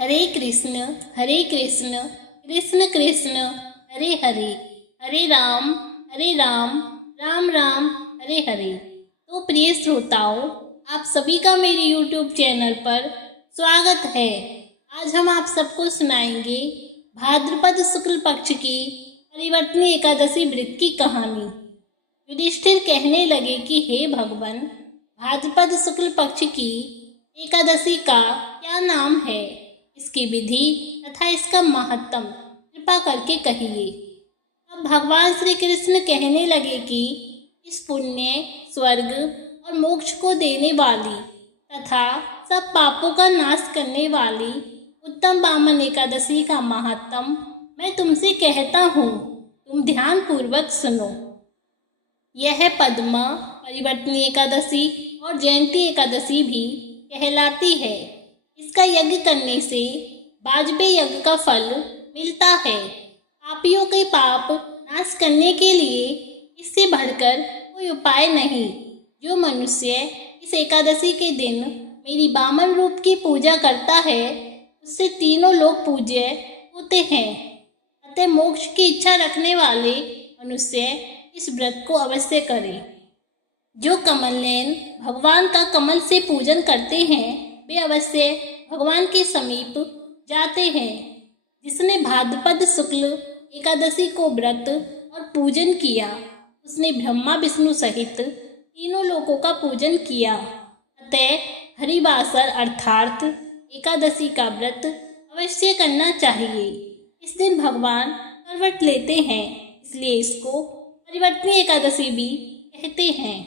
हरे कृष्ण कृष्ण कृष्ण हरे हरे, हरे राम राम राम हरे हरे। तो प्रिय श्रोताओं, आप सभी का मेरे YouTube चैनल पर स्वागत है। आज हम आप सबको सुनाएंगे भाद्रपद शुक्ल पक्ष की परिवर्तनी एकादशी व्रत की कहानी। युधिष्ठिर कहने लगे कि हे भगवान, भाद्रपद शुक्ल पक्ष की एकादशी का क्या नाम है, इसकी विधि तथा इसका महत्तम कृपा करके कहिए। अब भगवान श्री कृष्ण कहने लगे कि इस पुण्य, स्वर्ग और मोक्ष को देने वाली तथा सब पापों का नाश करने वाली उत्तम वामन एकादशी का महत्तम मैं तुमसे कहता हूँ, तुम ध्यान पूर्वक सुनो। यह पद्मा, परिवर्तनी एकादशी और जयंती एकादशी भी कहलाती है। इसका यज्ञ करने से वाजपेय यज्ञ का फल मिलता है। पापियों के पाप नाश करने के लिए इससे बढ़कर कोई उपाय नहीं। जो मनुष्य इस एकादशी के दिन मेरी वामन रूप की पूजा करता है, उससे तीनों लोग पूज्य होते हैं। अतः मोक्ष की इच्छा रखने वाले मनुष्य इस व्रत को अवश्य करें। जो कमल नयन भगवान का कमल से पूजन करते हैं, वे अवश्य भगवान के समीप जाते हैं। जिसने भाद्रपद शुक्ल एकादशी को व्रत और पूजन किया, उसने ब्रह्मा विष्णु सहित तीनों लोकों का पूजन किया। अतः हरिवासर अर्थात एकादशी का व्रत अवश्य करना चाहिए। इस दिन भगवान करवट लेते हैं, इसलिए इसको परिवर्तनी एकादशी भी कहते हैं।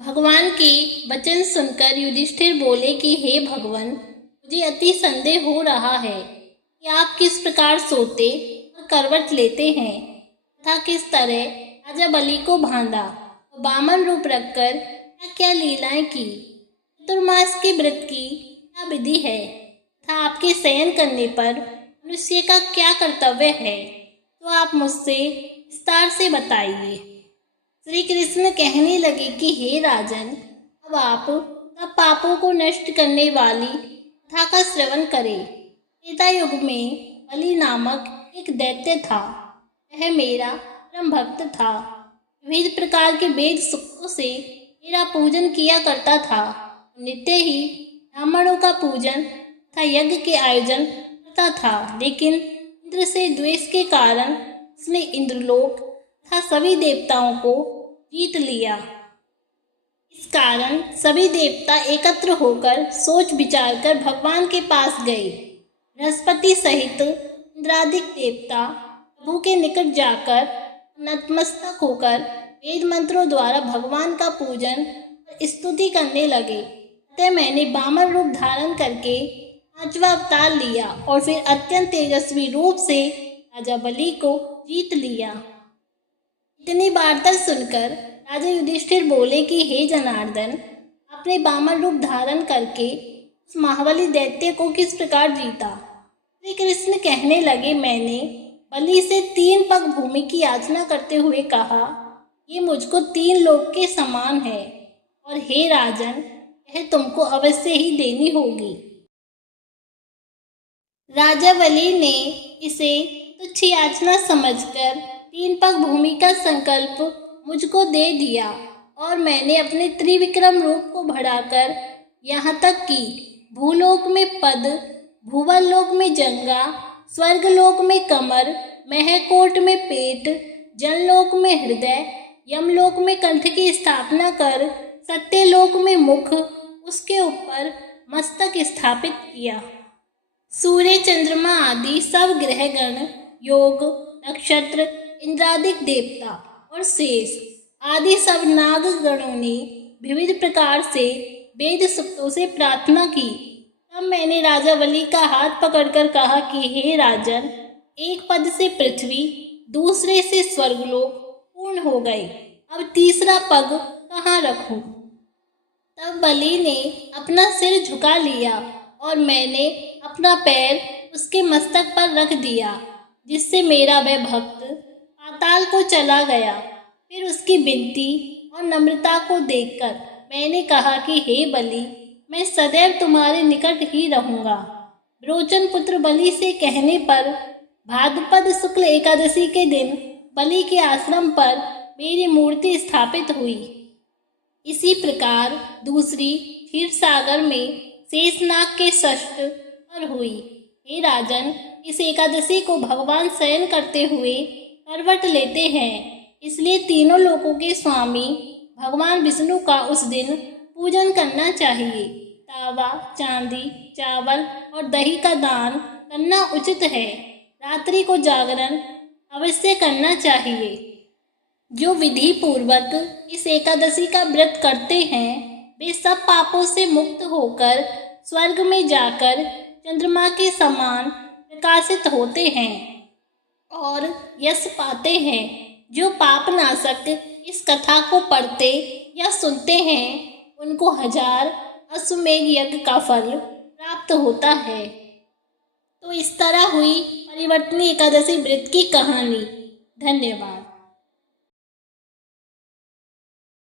भगवान के वचन सुनकर युधिष्ठिर बोले कि हे भगवान, मुझे अति संदेह हो रहा है कि आप किस प्रकार सोते और करवट लेते हैं तथा किस तरह राजा बलि को बांधा और वामन रूप रखकर क्या क्या लीलाएं की। चतुर्मास के व्रत की क्या विधि है तथा आपके शयन करने पर मनुष्य का क्या कर्तव्य है, तो आप मुझसे विस्तार से बताइए। श्री कृष्ण कहने लगे कि हे राजन, अब आप सब पापों को नष्ट करने वाली कथा का श्रवण करें। त्रेता युग में बलि नामक एक दैत्य था। वह मेरा परम भक्त था। विविध प्रकार के वेद सूक्तों से मेरा पूजन किया करता था। नित्य ही ब्राह्मणों का पूजन तथा यज्ञ के आयोजन करता था। लेकिन इंद्र से द्वेष के कारण उसने इंद्रलोक तथा सभी देवताओं को जीत लिया। इस कारण सभी देवता एकत्र होकर सोच विचार कर भगवान के पास गए। बृहस्पति सहित इंद्रादिक देवता प्रभु के निकट जाकर नतमस्तक होकर वेद मंत्रों द्वारा भगवान का पूजन और स्तुति करने लगे। अतः मैंने वामन रूप धारण करके 5वां अवतार लिया और फिर अत्यंत तेजस्वी रूप से राजा बलि को जीत लिया। इतनी वार्ता सुनकर राजा युधिष्ठिर बोले कि हे जनार्दन, आपने वामन रूप धारण करके उस महाबली दैत्य को किस प्रकार जीता। श्री कृष्ण कहने लगे, मैंने बलि से 3 पग भूमि की याचना करते हुए कहा, ये मुझको 3 लोक के समान है और हे राजन, यह तुमको अवश्य ही देनी होगी। राजा बलि ने इसे तुच्छ याचना समझकर 3 पग भूमि का संकल्प मुझको दे दिया और मैंने अपने त्रिविक्रम रूप को बढ़ाकर यहाँ तक कि भूलोक में पद, भुवन लोक में जंगा, स्वर्गलोक में कमर, महकोट में पेट, जनलोक में हृदय, यमलोक में कंठ की स्थापना कर सत्यलोक में मुख, उसके ऊपर मस्तक स्थापित किया। सूर्य, चंद्रमा आदि सब ग्रहगण, योग, नक्षत्र, इंद्रादिक देवता और शेष आदि सब नाग गणों ने विविध प्रकार से वेद सूक्तों से प्रार्थना की। तब मैंने राजा बलि का हाथ पकड़कर कहा कि हे राजन, एक पद से पृथ्वी, दूसरे से स्वर्गलोक पूर्ण हो गए। अब तीसरा पग कहाँ रखूं? तब बलि ने अपना सिर झुका लिया और मैंने अपना पैर उसके मस्तक पर रख दिया, जिससे मेरा वह भक्त पाताल को चला गया। फिर उसकी विनती और नम्रता को देखकर मैंने कहा कि हे बलि, मैं सदैव तुम्हारे निकट ही रहूंगा। रोचन पुत्र बलि से कहने पर भाद्रपद शुक्ल एकादशी के दिन बलि के आश्रम पर मेरी मूर्ति स्थापित हुई। इसी प्रकार दूसरी क्षीर सागर में शेषनाग के षष्ठ पर हुई। हे राजन, इस एकादशी को भगवान शयन करते हुए करवट लेते हैं, इसलिए तीनों लोकों के स्वामी भगवान विष्णु का उस दिन पूजन करना चाहिए। तावा, चांदी, चावल और दही का दान करना उचित है। रात्रि को जागरण अवश्य करना चाहिए। जो विधि पूर्वक इस एकादशी का व्रत करते हैं वे सब पापों से मुक्त होकर स्वर्ग में जाकर चंद्रमा के समान प्रकाशित होते हैं और यश पाते हैं। जो पापनाशक इस कथा को पढ़ते या सुनते हैं उनको 1000 अश्वमेध यज्ञ का फल प्राप्त होता है। तो इस तरह हुई परिवर्तनी एकादशी व्रत की कहानी। धन्यवाद।